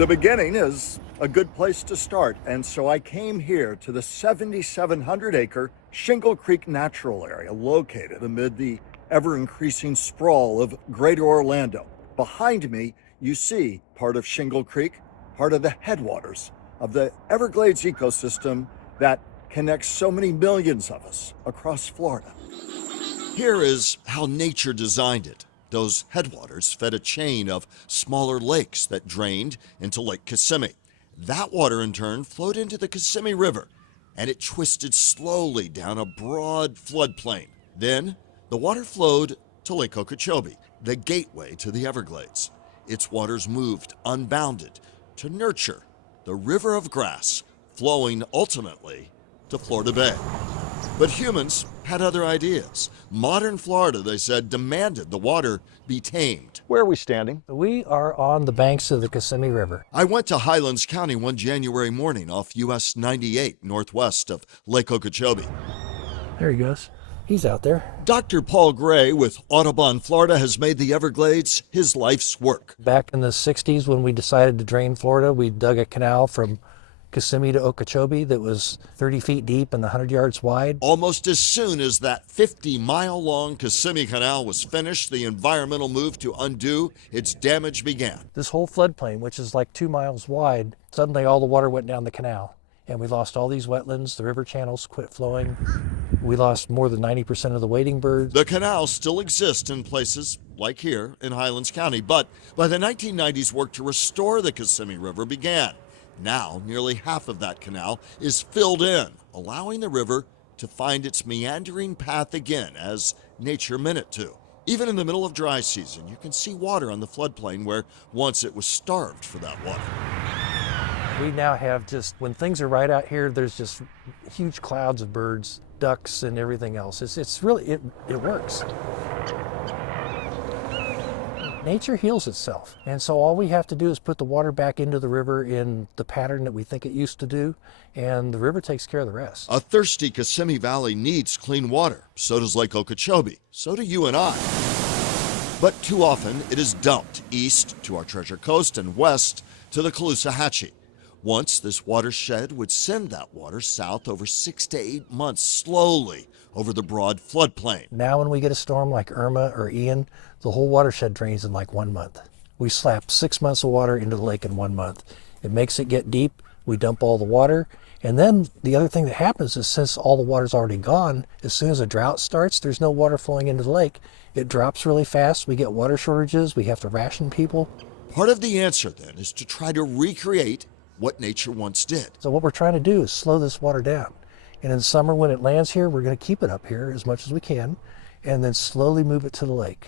The beginning is a good place to start, and so I came here to the 7,700-acre Shingle Creek Natural Area located amid the ever-increasing sprawl of Greater Orlando. Behind me, you see part of Shingle Creek, part of the headwaters of the Everglades ecosystem that connects so many millions of us across Florida. Here is how nature designed it. Those headwaters fed a chain of smaller lakes that drained into Lake Kissimmee. That water in turn flowed into the Kissimmee River, and it twisted slowly down a broad floodplain. Then the water flowed to Lake Okeechobee, the gateway to the Everglades. Its waters moved unbounded to nurture the river of grass, flowing ultimately to Florida Bay. But humans had other ideas. Modern Florida, they said, demanded the water be tamed. Where are we standing? We are on the banks of the Kissimmee River. I went to Highlands County one January morning off US 98 northwest of Lake Okeechobee. There he goes. He's out there. Dr. Paul Gray with Audubon, Florida, has made the Everglades his life's work. Back in the 60s when we decided to drain Florida, we dug a canal from Kissimmee to Okeechobee that was 30 feet deep and 100 yards wide. Almost as soon as that 50-mile-long Kissimmee Canal was finished, the environmental move to undo its damage began. This whole floodplain, which is like 2 miles wide, suddenly all the water went down the canal. And we lost all these wetlands, the river channels quit flowing. We lost more than 90% of the wading birds. The canal still exists in places like here in Highlands County, but by the 1990s, work to restore the Kissimmee River began. Now, nearly half of that canal is filled in, allowing the river to find its meandering path again as nature meant it to. Even in the middle of dry season, you can see water on the floodplain where once it was starved for that water. We now have just, when things are right out here, there's just huge clouds of birds, ducks, and everything else. It's really, it works. Nature heals itself. And so all we have to do is put the water back into the river in the pattern that we think it used to do, and the river takes care of the rest. A thirsty Kissimmee Valley needs clean water. So does Lake Okeechobee. So do you and I. But too often it is dumped east to our Treasure Coast and west to the Caloosahatchee. Once, this watershed would send that water south over 6 to 8 months, slowly over the broad floodplain. Now when we get a storm like Irma or Ian, the whole watershed drains in like 1 month. We slap 6 months of water into the lake in 1 month. It makes it get deep, we dump all the water, and then the other thing that happens is since all the water's already gone, as soon as a drought starts, there's no water flowing into the lake. It drops really fast, we get water shortages, we have to ration people. Part of the answer then is to try to recreate what nature once did. So what we're trying to do is slow this water down. And in summer when it lands here, we're going to keep it up here as much as we can and then slowly move it to the lake.